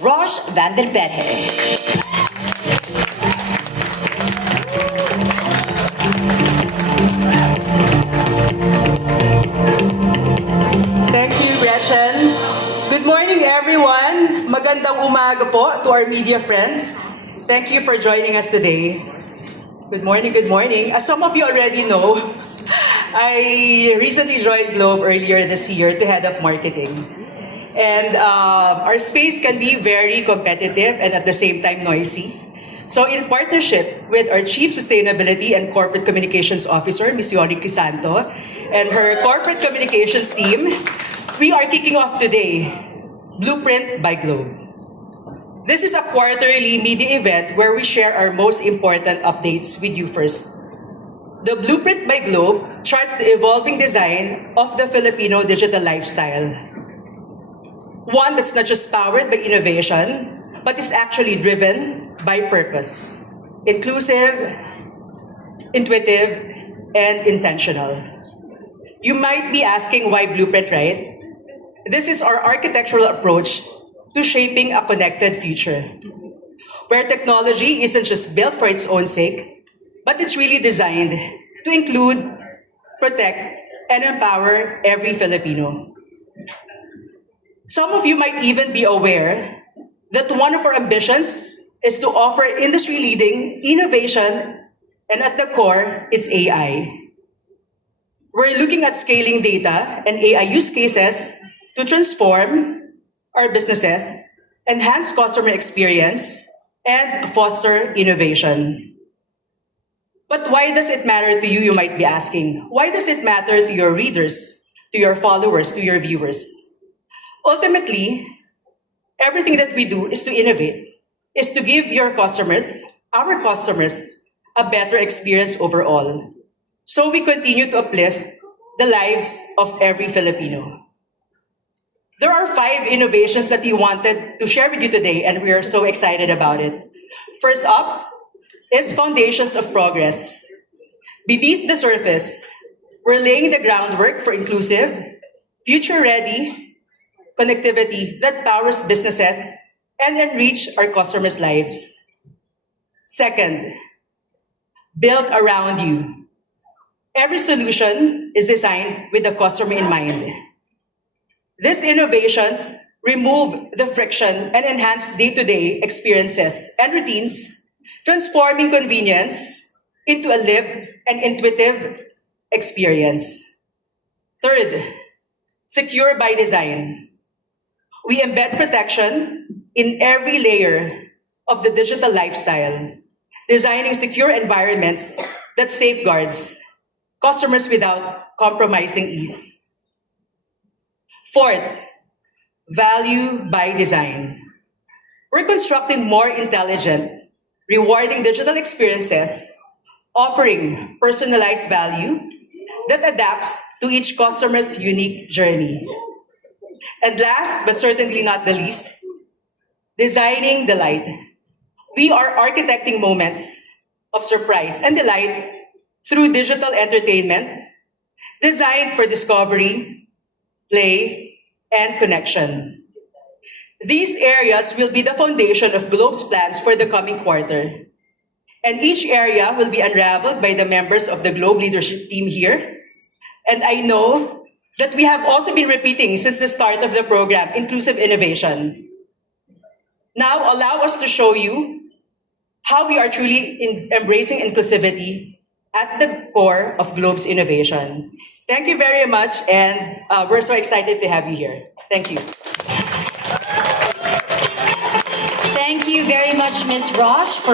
Rosh van der Berhe. Thank you, Gretchen. Good morning, everyone. Magandang umaga po to our media friends. Thank you for joining us today. Good morning, good morning. As some of you already know, I recently joined Globe earlier this year to head up marketing. And our space can be very competitive and at the same time noisy. So in partnership with our Chief Sustainability and Corporate Communications Officer, Ms. Yori Crisanto, and her corporate communications team, we are kicking off today, Blueprint by Globe. This is a quarterly media event where we share our most important updates with you first. The Blueprint by Globe charts the evolving design of the Filipino digital lifestyle. One that's not just powered by innovation, but is actually driven by purpose. Inclusive, intuitive, and intentional. You might be asking why Blueprint, right? This is our architectural approach to shaping a connected future, where technology isn't just built for its own sake, but it's really designed to include, protect, and empower every Filipino. Some of you might even be aware that one of our ambitions is to offer industry-leading innovation, and at the core is AI. We're looking at scaling data and AI use cases to transform our businesses, enhance customer experience, and foster innovation. But why does it matter to you, you might be asking? Why does it matter to your readers, to your followers, to your viewers? Ultimately, everything that we do is to innovate, is to give your customers, our customers, a better experience overall. So we continue to uplift the lives of every Filipino. There are 5 innovations that we wanted to share with you today, and we are so excited about it. First up is Foundations of Progress. Beneath the surface, we're laying the groundwork for inclusive, future-ready connectivity that powers businesses and enrich our customers' lives. Second, build around you. Every solution is designed with the customer in mind. These innovations remove the friction and enhance day-to-day experiences and routines, transforming convenience into a lived and intuitive experience. Third, secure by design. We embed protection in every layer of the digital lifestyle, designing secure environments that safeguards customers without compromising ease. Fourth, value by design. We're constructing more intelligent, rewarding digital experiences, offering personalized value that adapts to each customer's unique journey. And last, but certainly not the least, designing delight. We are architecting moments of surprise and delight through digital entertainment designed for discovery, play, and connection. These areas will be the foundation of Globe's plans for the coming quarter. And each area will be unraveled by the members of the Globe leadership team here. And I know that we have also been repeating since the start of the program, inclusive innovation. Now, allow us to show you how we are truly embracing inclusivity at the core of Globe's innovation. Thank you very much, and we're so excited to have you here. Thank you. Thank you very much, Ms. Rosh, for